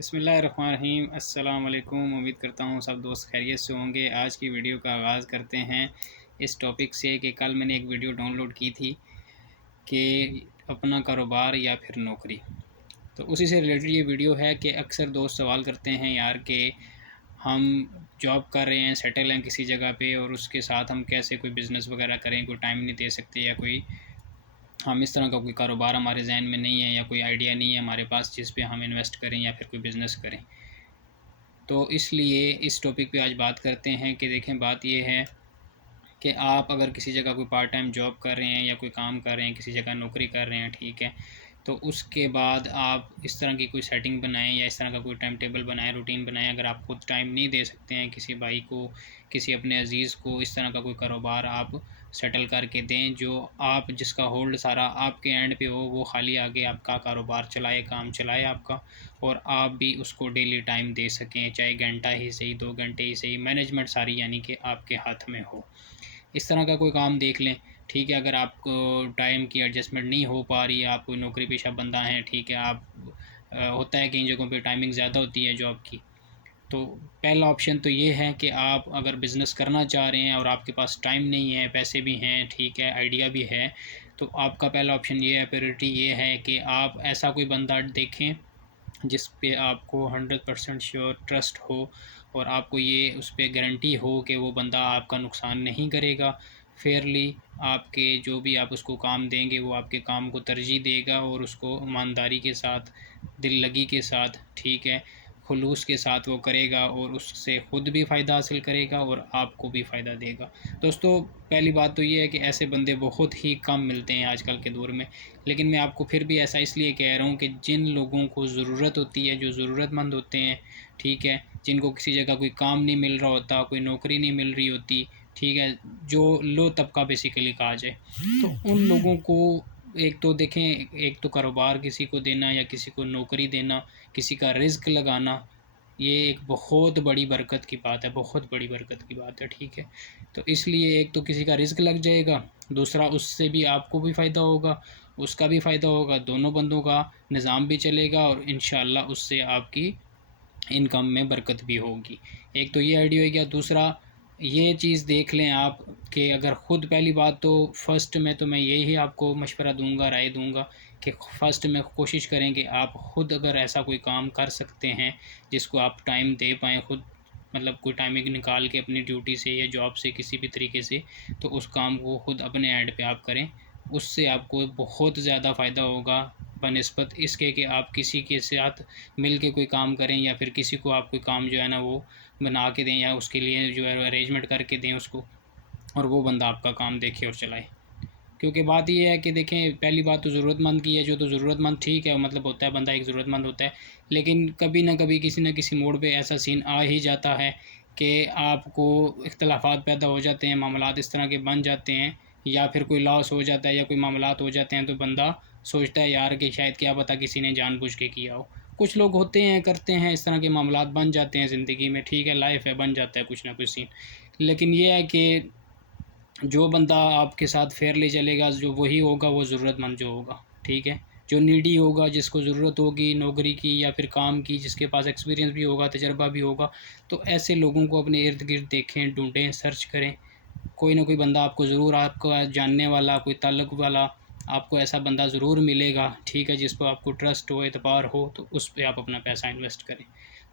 बिस्मिल्लाहिर्रहमानिर्रहीम। अस्सलाम वालेकुम। उम्मीद करता हूँ सब दोस्त खैरियत से होंगे। आज की वीडियो का आगाज़ करते हैं इस टॉपिक से कि कल मैंने एक वीडियो डाउनलोड की थी कि अपना कारोबार या फिर नौकरी। तो उसी से रिलेटेड ये वीडियो है कि अक्सर दोस्त सवाल करते हैं यार कि हम जॉब कर रहे हैं, सेटल हैं किसी जगह पे, और उसके साथ हम कैसे कोई बिज़नेस वगैरह करें, कोई टाइम नहीं दे सकते, या कोई हम इस तरह का कोई कारोबार हमारे जहन में नहीं है या कोई आइडिया नहीं है हमारे पास जिस पे हम इन्वेस्ट करें या फिर कोई बिज़नेस करें। तो इसलिए इस टॉपिक पे आज बात करते हैं कि देखें, बात ये है कि आप अगर किसी जगह कोई पार्ट टाइम जॉब कर रहे हैं या कोई काम कर रहे हैं, किसी जगह नौकरी कर रहे हैं, ठीक है, तो उसके बाद आप इस तरह की कोई सेटिंग बनाएं या इस तरह का कोई टाइम टेबल बनाएं, रूटीन बनाएं। अगर आप खुद टाइम नहीं दे सकते हैं किसी भाई को, किसी अपने अजीज़ को, इस तरह का कोई कारोबार आप सेटल करके दें जो आप जिसका होल्ड सारा आपके एंड पे हो, वो खाली आगे आपका कारोबार चलाए, काम चलाए आपका, और आप भी उसको डेली टाइम दे सकें, चाहे घंटा ही सही, 2 घंटे ही सही, मैनेजमेंट सारी यानी कि आपके हाथ में हो। इस तरह का कोई काम देख लें, ठीक है। अगर आपको टाइम की एडजस्टमेंट नहीं हो पा रही है, आप कोई नौकरी पेशा बंदा हैं, ठीक है, आप होता है कि इन जगहों पे टाइमिंग ज़्यादा होती है जॉब की, तो पहला ऑप्शन तो ये है कि आप अगर बिज़नेस करना चाह रहे हैं और आपके पास टाइम नहीं है, पैसे भी हैं, ठीक है, आइडिया भी है, तो आपका पहला ऑप्शन ये है, प्रायोरिटी ये है कि आप ऐसा कोई बंदा देखें जिस पे आपको 100% श्योर ट्रस्ट हो, और आपको ये उस पे गारंटी हो कि वो बंदा आपका नुकसान नहीं करेगा। फेयरली आपके जो भी आप उसको काम देंगे वो आपके काम को तरजीह देगा और उसको ईमानदारी के साथ, दिल लगी के साथ, ठीक है, खुलूस के साथ वो करेगा, और उससे ख़ुद भी फ़ायदा हासिल करेगा और आपको भी फ़ायदा देगा। दोस्तों, पहली बात तो ये है कि ऐसे बंदे बहुत ही कम मिलते हैं आजकल के दौर में। लेकिन मैं आपको फिर भी ऐसा इसलिए कह रहा हूँ कि जिन लोगों को ज़रूरत होती है, जो ज़रूरतमंद होते हैं, ठीक है, जिनको किसी जगह कोई काम नहीं मिल रहा होता, कोई नौकरी नहीं मिल रही होती, ठीक है, जो लो तबका बेसिकली कहा जाए, तो उन लोगों को एक तो देखें, एक तो कारोबार किसी को देना या किसी को नौकरी देना, किसी का रिज़्क लगाना, ये एक बहुत बड़ी बरकत की बात है, बहुत बड़ी बरकत की बात है, ठीक है। तो इसलिए एक तो किसी का रिज़्क लग जाएगा, दूसरा उससे भी आपको भी फ़ायदा होगा, उसका भी फ़ायदा होगा, दोनों बंदों का निज़ाम भी चलेगा, और इंशाअल्लाह उससे आपकी इनकम में बरकत भी होगी। एक तो ये आइडिया हो गया। दूसरा ये चीज़ देख लें आप कि अगर ख़ुद, पहली बात तो फ़र्स्ट में तो मैं यही आपको मशवरा दूंगा, राय दूंगा कि फ़र्स्ट में कोशिश करें कि आप ख़ुद अगर ऐसा कोई काम कर सकते हैं जिसको आप टाइम दे पाएँ ख़ुद, मतलब कोई टाइमिंग निकाल के अपनी ड्यूटी से या जॉब से किसी भी तरीके से, तो उस काम को ख़ुद अपने एंड पे आप करें। उससे आपको बहुत ज़्यादा फ़ायदा होगा बनिस्बत इसके कि आप किसी के साथ मिल के कोई काम करें, या फिर किसी को आप कोई काम जो है ना वो बना के दें, या उसके लिए जो है अरेंजमेंट करके दें उसको, और वो बंदा आपका काम देखे और चलाए। क्योंकि बात ये है कि देखें, पहली बात तो ज़रूरतमंद की है, जो तो ज़रूरतमंद ठीक है, मतलब होता है बंदा एक ज़रूरतमंद होता है, लेकिन कभी ना कभी किसी न किसी मोड़ पे ऐसा सीन आ ही जाता है कि आपको इख्तलाफात पैदा हो जाते हैं, मामलात इस तरह के बन जाते हैं, या फिर कोई लॉस हो जाता है या कोई मामलात हो जाते हैं, तो बंदा सोचता है यार कि शायद क्या पता किसी ने जानबूझ के किया हो। कुछ लोग होते हैं, करते हैं, इस तरह के मामलात बन जाते हैं ज़िंदगी में, ठीक है, लाइफ़ है, बन जाता है कुछ ना कुछ सीन। लेकिन ये है कि जो बंदा आपके साथ फेयरली चलेगा, जो वही होगा, वो ज़रूरतमंद जो होगा, ठीक है। जो नीडी होगा, जिसको ज़रूरत होगी नौकरी की या फिर काम की, जिसके पास एक्सपीरियंस भी होगा, तजर्बा भी होगा, तो ऐसे लोगों को अपने इर्द-गिर्द देखें, ढूँढें, सर्च करें। कोई ना कोई बंदा आपको ज़रूर, आपका जानने वाला, कोई ताल्लुक़ वाला, आपको ऐसा बंदा ज़रूर मिलेगा, ठीक है, जिस पर आपको ट्रस्ट हो, एतबार हो, तो उस पे आप अपना पैसा इन्वेस्ट करें।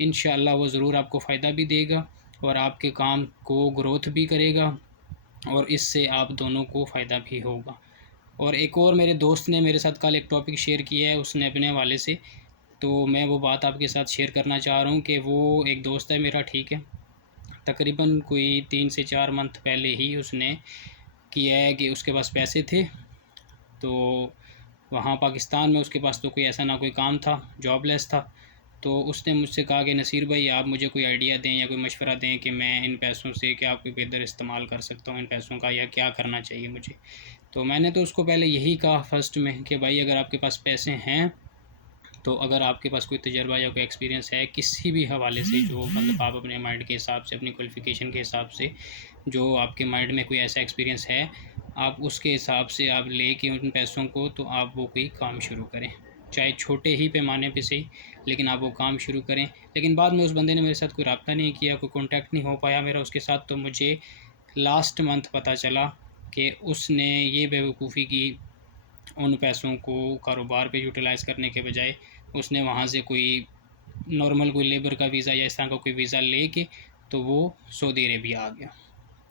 इंशाअल्लाह वो ज़रूर आपको फ़ायदा भी देगा और आपके काम को ग्रोथ भी करेगा, और इससे आप दोनों को फ़ायदा भी होगा। और एक और मेरे दोस्त ने मेरे साथ कल एक टॉपिक शेयर किया है उसने अपने हवाले से, तो मैं वो बात आपके साथ शेयर करना चाह रहा हूँ कि वो एक दोस्त है मेरा, ठीक है, तकरीबन कोई 3 से 4 मंथ पहले ही उसने किया है कि उसके पास पैसे थे, तो वहाँ पाकिस्तान में उसके पास तो कोई ऐसा ना कोई काम था, जॉबलेस था। तो उसने मुझसे कहा कि नसीर भाई, आप मुझे कोई आइडिया दें या कोई मशवरा दें कि मैं इन पैसों से क्या कोई बेहतर इस्तेमाल कर सकता हूँ इन पैसों का, या क्या करना चाहिए मुझे। तो मैंने तो उसको पहले यही कहा फ़र्स्ट में कि भाई, अगर आपके पास पैसे हैं, तो अगर आपके पास कोई तजर्बा या कोई एक्सपीरियंस है किसी भी हवाले से, जो मतलब आप अपने माइंड के हिसाब से, अपनी क्वालिफ़िकेशन के हिसाब से, जो आपके माइंड में कोई ऐसा एक्सपीरियंस है, आप उसके हिसाब से आप लेके उन पैसों को, तो आप वो कोई काम शुरू करें। चाहे छोटे ही पैमाने पे सही, लेकिन आप वो काम शुरू करें। लेकिन बाद में उस बंदे ने मेरे साथ कोई रब्ता नहीं किया, कोई कॉन्टैक्ट नहीं हो पाया मेरा उसके साथ। तो मुझे लास्ट मंथ पता चला कि उसने ये बेवकूफ़ी की, उन पैसों को कारोबार पे यूटिलाइज़ करने के बजाय उसने वहाँ से कोई नॉर्मल कोई लेबर का वीज़ा या इस तरह का कोई वीज़ा लेके तो वो सऊदी अरेबिया आ गया।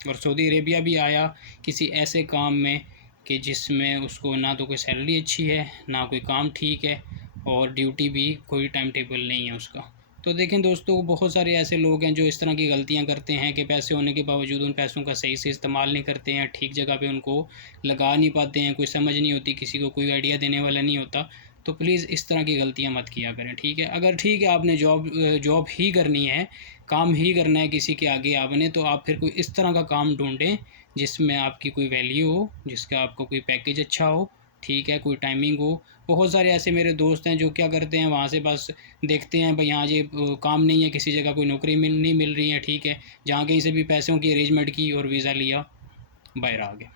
और सऊदी अरेबिया भी आया किसी ऐसे काम में कि जिसमें उसको ना तो कोई सैलरी अच्छी है, ना कोई काम ठीक है, और ड्यूटी भी कोई टाइम टेबल नहीं है उसका। तो देखें दोस्तों, बहुत सारे ऐसे लोग हैं जो इस तरह की गलतियां करते हैं कि पैसे होने के बावजूद उन पैसों का सही से इस्तेमाल नहीं करते हैं, ठीक जगह पे उनको लगा नहीं पाते हैं, कोई समझ नहीं होती, किसी को कोई आइडिया देने वाला नहीं होता। तो प्लीज़ इस तरह की गलतियां मत किया करें, ठीक है। अगर ठीक है आपने जॉब ही करनी है, काम ही करना है किसी के आगे आपने, तो आप फिर कोई इस तरह का काम ढूंढें जिसमें आपकी कोई वैल्यू हो, जिसका आपको कोई पैकेज अच्छा हो, ठीक है, कोई टाइमिंग हो। बहुत सारे ऐसे मेरे दोस्त हैं जो क्या करते हैं, वहाँ से बस देखते हैं भाई यहाँ ये काम नहीं है, किसी जगह कोई नौकरी नहीं मिल रही है, ठीक है, जहाँ कहीं से भी पैसों की अरेंजमेंट की और वीज़ा लिया, बाहर आ गए।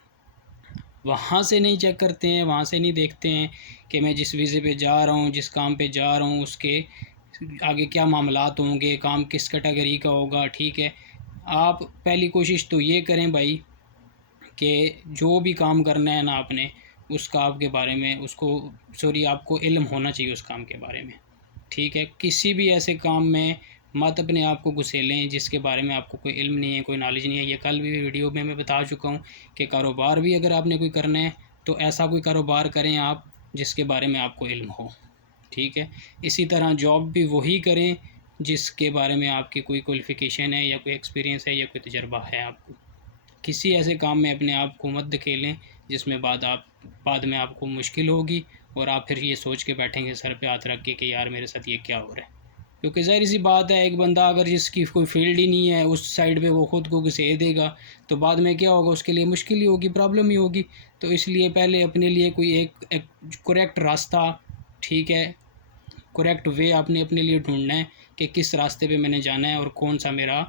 वहाँ से नहीं चेक करते हैं, वहाँ से नहीं देखते हैं कि मैं जिस वीज़े पे जा रहा हूँ, जिस काम पे जा रहा हूँ, उसके आगे क्या मामलात होंगे, काम किस कैटेगरी का होगा, ठीक है। आप पहली कोशिश तो ये करें भाई कि जो भी काम करना है ना आपने, उसका आपके बारे में आपको इल्म होना चाहिए उस काम के बारे में, ठीक है। किसी भी ऐसे काम में मत अपने आप को घुसेलें जिसके बारे में आपको कोई इल्म नहीं है, कोई नॉलेज नहीं है। ये कल भी वीडियो में मैं बता चुका हूँ कि कारोबार भी अगर आपने कोई करना है तो ऐसा कोई कारोबार करें आप जिसके बारे में आपको इल्म हो, ठीक है। इसी तरह जॉब भी वही करें जिसके बारे में आपकी कोई क्वालिफ़िकेशन है या कोई एक्सपीरियंस है या कोई तजर्बा है आपको। किसी ऐसे काम में अपने आप को मत धकेलें जिसमें बाद में आपको मुश्किल होगी और आप फिर ये सोच के बैठेंगे सर पे हाथ रख के कि यार मेरे साथ ये क्या हो रहा है। क्योंकि ज़ाहिर सी बात है, एक बंदा अगर जिसकी कोई फील्ड ही नहीं है उस साइड पे वो ख़ुद को घुसेड़ देगा तो बाद में क्या होगा, उसके लिए मुश्किल ही होगी, प्रॉब्लम ही होगी। तो इसलिए पहले अपने लिए कोई एक करेक्ट रास्ता, ठीक है, करेक्ट वे आपने अपने लिए ढूंढना है कि किस रास्ते पे मैंने जाना है और कौन सा मेरा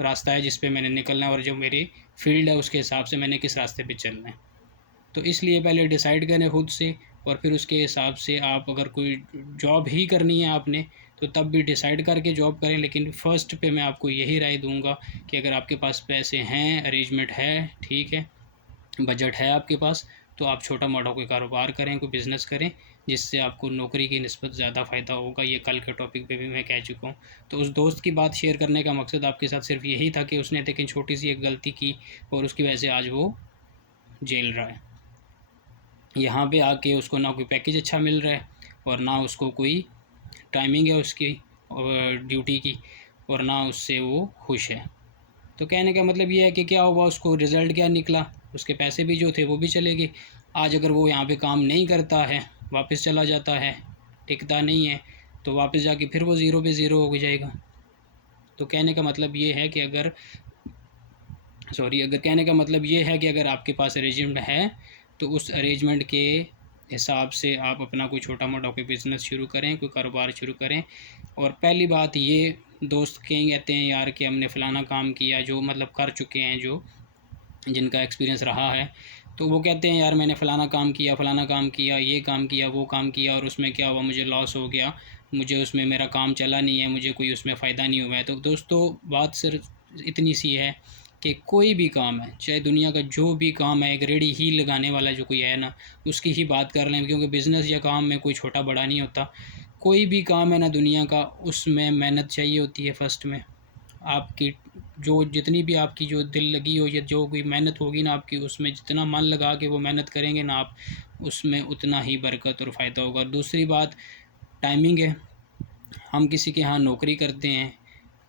रास्ता है जिस पे मैंने निकलना है, और जो मेरी फील्ड है उसके हिसाब से मैंने किस रास्ते पे चलना है। तो इसलिए पहले डिसाइड करें ख़ुद से, और फिर उसके हिसाब से आप अगर कोई जॉब ही करनी है आपने तो तब भी डिसाइड करके जॉब करें। लेकिन फ़र्स्ट पे मैं आपको यही राय दूंगा कि अगर आपके पास पैसे हैं, अरेंजमेंट है, ठीक है, बजट है आपके पास, तो आप छोटा मोटा कोई कारोबार करें, कोई बिज़नेस करें जिससे आपको नौकरी की निस्बत ज़्यादा फ़ायदा होगा। ये कल के टॉपिक पे भी मैं कह चुका हूँ। तो उस दोस्त की बात शेयर करने का मकसद आपके साथ सिर्फ यही था कि उसने लेकिन छोटी सी एक गलती की और उसकी वजह से आज वो झेल रहा है। यहाँ पे आके उसको ना कोई पैकेज अच्छा मिल रहा है और ना उसको कोई टाइमिंग है उसकी ड्यूटी की, और ना उससे वो खुश है। तो कहने का मतलब ये है कि क्या हुआ, उसको रिज़ल्ट क्या निकला, उसके पैसे भी जो थे वो भी चले गए। आज अगर वो यहाँ पे काम नहीं करता है, वापस चला जाता है, टिकता नहीं है, तो वापस जाके फिर वो ज़ीरो पे ज़ीरो हो जाएगा। तो कहने का मतलब ये है कि अगर आपके पास अरेंजमेंट है तो उस अरेंजमेंट के हिसाब से आप अपना कोई छोटा मोटा कोई बिज़नेस शुरू करें, कोई कारोबार शुरू करें। और पहली बात ये, दोस्त कहीं कहते हैं यार कि हमने फ़लाना काम किया, जो मतलब कर चुके हैं, जो जिनका एक्सपीरियंस रहा है, तो वो कहते हैं यार मैंने फ़लाना काम किया, फ़लाना काम किया, ये काम किया, वो काम किया, और उसमें क्या हुआ, मुझे लॉस हो गया, मुझे उसमें मेरा काम चला नहीं है, मुझे कोई उसमें फ़ायदा नहीं हुआ है। तो दोस्तों बात सिर्फ इतनी सी है कि कोई भी काम है, चाहे दुनिया का जो भी काम है, एक रेडी ही लगाने वाला जो कोई है ना, उसकी ही बात कर लें, क्योंकि बिज़नेस या काम में कोई छोटा बड़ा नहीं होता। कोई भी काम है ना दुनिया का, उसमें मेहनत चाहिए होती है। फर्स्ट में आपकी जितनी भी आपकी जो दिल लगी हो या जो कोई मेहनत होगी ना आपकी, उसमें जितना मन लगा के वो मेहनत करेंगे ना आप, उसमें उतना ही बरकत और फ़ायदा होगा। दूसरी बात टाइमिंग है। हम किसी के यहाँ नौकरी करते हैं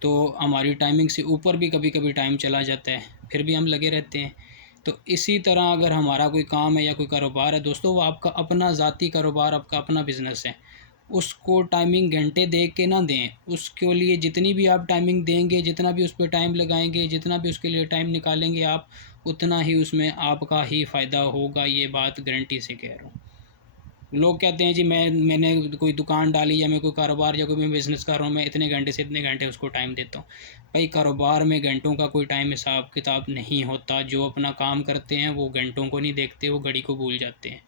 तो हमारी टाइमिंग से ऊपर भी कभी कभी टाइम चला जाता है, फिर भी हम लगे रहते हैं। तो इसी तरह अगर हमारा कोई काम है या कोई कारोबार है दोस्तों, वो आपका अपना ज़ाती कारोबार, आपका अपना बिज़नेस है, उसको टाइमिंग घंटे दे के ना दें। उसके लिए जितनी भी आप टाइमिंग देंगे, जितना भी उस पर टाइम लगाएंगे, जितना भी उसके लिए टाइम निकालेंगे आप, उतना ही उसमें आपका ही फ़ायदा होगा। ये बात गारंटी से कह रहा हूँ। लोग कहते हैं जी मैंने कोई दुकान डाली या मैं कोई कारोबार या कोई मैं बिज़नेस कर रहा हूँ, मैं इतने घंटे से इतने घंटे उसको टाइम देता हूँ। भाई कारोबार में घंटों का कोई टाइम हिसाब किताब नहीं होता। जो अपना काम करते हैं वो घंटों को नहीं देखते, वो घड़ी को भूल जाते हैं।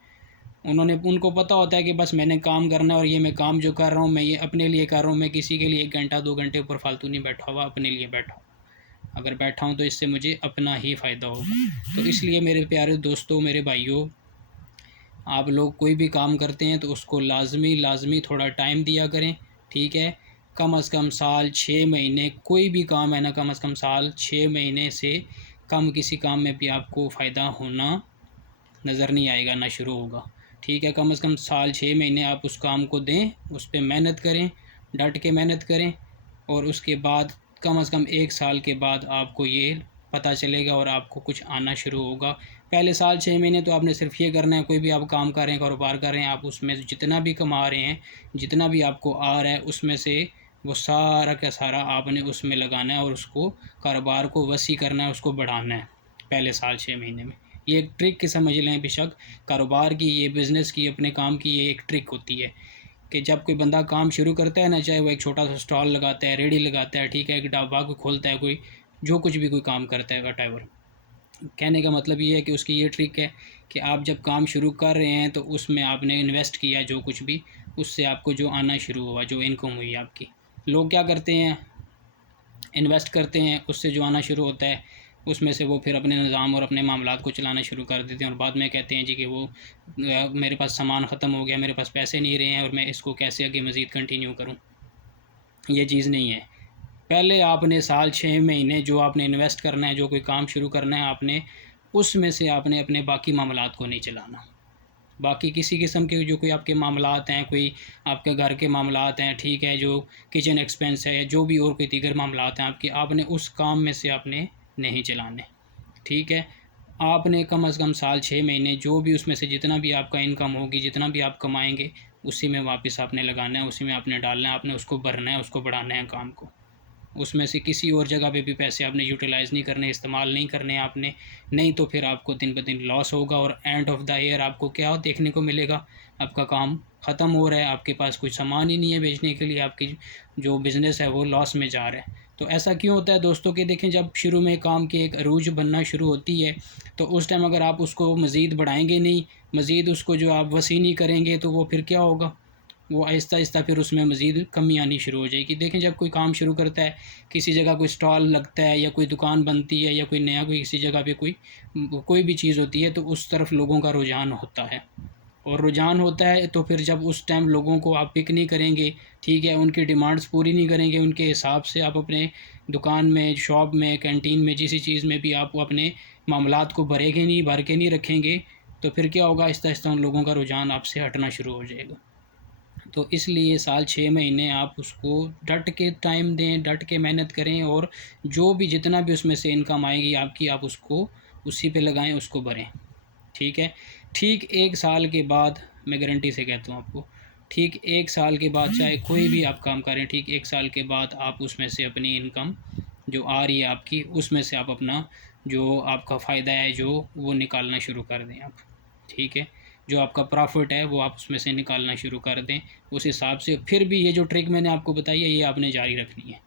उनको पता होता है कि बस मैंने काम करना है और ये मैं काम जो कर रहा हूँ मैं ये अपने लिए कर रहा हूँ, मैं किसी के लिए 1 घंटा 2 घंटे ऊपर फालतू नहीं बैठा हुआ, अपने लिए बैठा हूँ। अगर बैठा हूँ तो इससे मुझे अपना ही फ़ायदा होगा। तो इसलिए मेरे प्यारे दोस्तों, मेरे भाइयों, आप लोग कोई भी काम करते हैं तो उसको लाजमी थोड़ा टाइम दिया करें, ठीक है। कम से कम साल 6 महीने, कोई भी काम है ना, कम से कम साल 6 महीने से कम किसी काम में भी आपको फ़ायदा होना नज़र नहीं आएगा, ना शुरू होगा, ठीक है। कम से कम साल 6 महीने आप उस काम को दें, उस पर मेहनत करें, डट के मेहनत करें, और उसके बाद कम से कम 1 साल के बाद आपको ये पता चलेगा और आपको कुछ आना शुरू होगा। पहले साल 6 महीने तो आपने सिर्फ ये करना है, कोई भी आप काम कर रहे हैं, कारोबार कर रहे हैं, आप उसमें जितना भी कमा रहे हैं, जितना भी आपको आ रहा है, उसमें से वो सारा का सारा आपने उसमें लगाना है और उसको कारोबार को वसी करना है, उसको बढ़ाना है पहले साल 6 महीने में। ये एक ट्रिक समझ लें, बेशक कारोबार की, ये बिज़नेस की, अपने काम की ये एक ट्रिक होती है कि जब कोई बंदा काम शुरू करता है ना, चाहे वो एक छोटा सा स्टॉल लगाता है, रेडी लगाता है, ठीक है, एक ढाबा को खोलता है, कोई जो कुछ भी कोई काम करता है, वट, कहने का मतलब ये है कि उसकी ये ट्रिक है कि आप जब काम शुरू कर रहे हैं तो उसमें आपने इन्वेस्ट किया जो कुछ भी, उससे आपको जो आना शुरू हुआ, जो इनकम हुई आपकी। लोग क्या करते हैं, इन्वेस्ट करते हैं, उससे जो आना शुरू होता है उसमें से वो फिर अपने निज़ाम और अपने मामलात को चलाना शुरू कर देते हैं और बाद में कहते हैं जी कि वो मेरे पास सामान ख़त्म हो गया, मेरे पास पैसे नहीं रहे हैं और मैं इसको कैसे आगे मज़ीद कंटिन्यू करूँ। ये चीज़ नहीं है। पहले आपने साल 6 महीने जो आपने इन्वेस्ट करना है, जो कोई काम शुरू करना है आपने, उसमें से आपने अपने बाकी मामलात को नहीं चलाना। बाकी किसी किस्म के जो कोई आपके मामलात हैं, कोई आपके घर के मामलात हैं, ठीक है, जो किचन एक्सपेंस है, जो भी और कोई दीगर मामलात हैं आपके, आपने उस काम में से आपने नहीं चलाने, ठीक है। आपने कम से कम साल 6 महीने जो भी उसमें से जितना भी आपका इनकम होगी, जितना भी आप कमाएंगे, उसी में वापस आपने लगाना है, उसी में आपने डालना है, आपने उसको भरना है, उसको बढ़ाना है काम को। उसमें से किसी और जगह पे भी पैसे आपने यूटिलाइज़ नहीं करने, इस्तेमाल नहीं करने आपने, नहीं तो फिर आपको दिन ब दिन लॉस होगा और एंड ऑफ द ईयर आपको क्या देखने को मिलेगा, आपका काम ख़त्म हो रहा है, आपके पास कुछ सामान ही नहीं है बेचने के लिए, आपकी जो बिज़नेस है वो लॉस में जा रहा है। तो ऐसा क्यों होता है दोस्तों कि देखें, जब शुरू में काम की एक अरूज बनना शुरू होती है तो उस टाइम अगर आप उसको मज़ीद बढ़ाएंगे नहीं, मज़ीद उसको जो आप वसी नहीं करेंगे, तो वो फिर क्या होगा, वो आहिस्ता आहिस्ता फिर उसमें मज़ीद कमी आनी शुरू हो जाएगी। देखें, जब कोई काम शुरू करता है, किसी जगह कोई स्टॉल लगता है या कोई दुकान बनती है या कोई नया कोई किसी जगह पे कोई भी चीज़ होती है, तो उस तरफ लोगों का रुझान होता है, और रुझान होता है तो फिर जब उस टाइम लोगों को आप पिक नहीं करेंगे, ठीक है, उनकी डिमांड्स पूरी नहीं करेंगे, उनके हिसाब से आप अपने दुकान में, शॉप में, कैंटीन में, जिस चीज़ में भी आप अपने मामलात को भरेंगे नहीं, भर के नहीं रखेंगे, तो फिर क्या होगा, आहिस्ता आहिस्ता उन लोगों का रुझान आपसे हटना शुरू हो जाएगा। तो इसलिए साल 6 महीने आप उसको डट के टाइम दें, डट के मेहनत करें, और जो भी जितना भी उसमें से इनकम आएगी आपकी, आप उसको उसी पे लगाएं, उसको भरें, ठीक है। ठीक 1 साल के बाद, मैं गारंटी से कहता हूँ आपको, ठीक 1 साल के बाद, चाहे कोई भी आप काम करें, ठीक 1 साल के बाद आप उसमें से अपनी इनकम जो आ रही है आपकी, उसमें से आप अपना जो आपका फ़ायदा है जो वो निकालना शुरू कर दें आप, ठीक है। जो आपका प्रॉफिट है वो आप उसमें से निकालना शुरू कर दें। उस हिसाब से फिर भी ये जो ट्रिक मैंने आपको बताई है, ये आपने जारी रखनी है।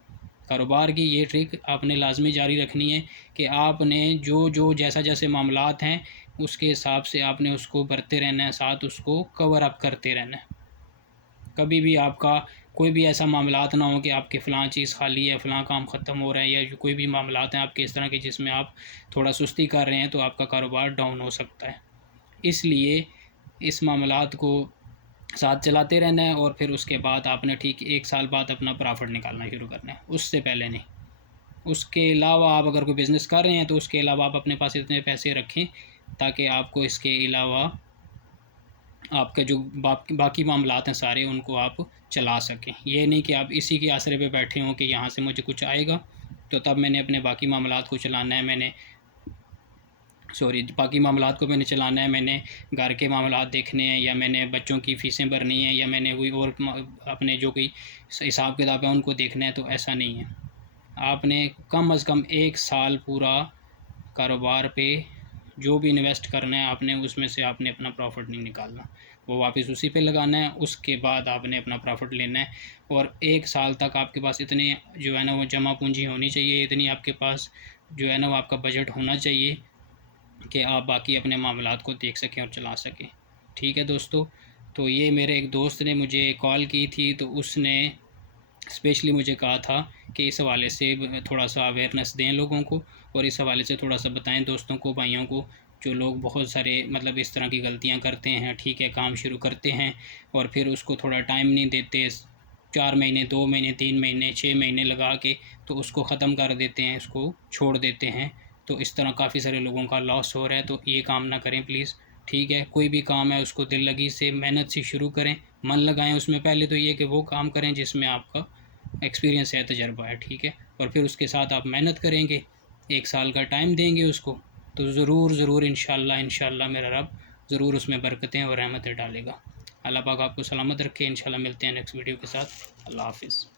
कारोबार की ये ट्रिक आपने लाजमी जारी रखनी है कि आपने जो जो जैसा जैसे मामलात हैं उसके हिसाब से आपने उसको भरते रहना है, साथ उसको कवर अप करते रहना है। कभी भी आपका कोई भी ऐसा मामलात ना हो कि आपकी फ़लाँ चीज़ खाली है, फ़लाँ काम ख़त्म हो रहा है, या जो कोई भी मामलात हैं आपके इस तरह के जिसमें आप थोड़ा सुस्ती कर रहे हैं, तो आपका कारोबार डाउन हो सकता है। इसलिए इस मामलात को साथ चलाते रहना है, और फिर उसके बाद आपने ठीक 1 साल बाद अपना प्रॉफिट निकालना शुरू करना है, उससे पहले नहीं। उसके अलावा आप अगर कोई बिज़नेस कर रहे हैं तो उसके अलावा आप अपने पास इतने पैसे रखें ताकि आपको इसके अलावा आपके जो बाकी मामलात हैं सारे, उनको आप चला सकें। ये नहीं कि आप इसी के आसरे पे बैठे हों कि यहाँ से मुझे कुछ आएगा तो तब मैंने अपने बाकी मामलात को चलाना है, बाकी मामलात को मैंने चलाना है, मैंने घर के मामलात देखने हैं, या मैंने बच्चों की फ़ीसें भरनी है, या मैंने कोई और अपने जो कोई हिसाब किताब है उनको देखना है। तो ऐसा नहीं है। आपने कम से कम 1 साल पूरा कारोबार पे जो भी इन्वेस्ट करना है आपने, उसमें से आपने अपना प्रॉफिट नहीं निकालना, वो वापस उसी पे लगाना है। उसके बाद आपने अपना प्रॉफिट लेना है, और 1 साल तक आपके पास इतने जो है ना वो जमा पूंजी होनी चाहिए, इतनी आपके पास जो है ना वो आपका बजट होना चाहिए कि आप बाकी अपने मामलात को देख सकें और चला सकें। ठीक है दोस्तों। तो ये मेरे एक दोस्त ने मुझे कॉल की थी, तो उसने स्पेशली मुझे कहा था कि इस हवाले से थोड़ा सा अवेयरनेस दें लोगों को, और इस हवाले से थोड़ा सा बताएं दोस्तों को, भाइयों को, जो लोग बहुत सारे मतलब इस तरह की गलतियां करते हैं। ठीक है, काम शुरू करते हैं और फिर उसको थोड़ा टाइम नहीं देते, 4 महीने, 2 महीने, 3 महीने, 6 महीने लगा के तो उसको ख़त्म कर देते हैं, उसको छोड़ देते हैं। तो इस तरह काफ़ी सारे लोगों का लॉस हो रहा है। तो ये काम ना करें प्लीज़। ठीक है, कोई भी काम है उसको दिल लगी से, मेहनत से शुरू करें, मन लगाएं उसमें। पहले तो ये कि वो काम करें जिसमें आपका एक्सपीरियंस है, तजर्बा है। ठीक है, और फिर उसके साथ आप मेहनत करेंगे, 1 साल का टाइम देंगे उसको, तो ज़रूर इंशाल्लाह मेरा रब ज़रूर उसमें बरकतें और रहमतें डालेगा। अल्लाह पाक आपको सलामत रखे। इंशाल्लाह मिलते हैं नेक्स्ट वीडियो के साथ। अल्लाह हाफ़िज़।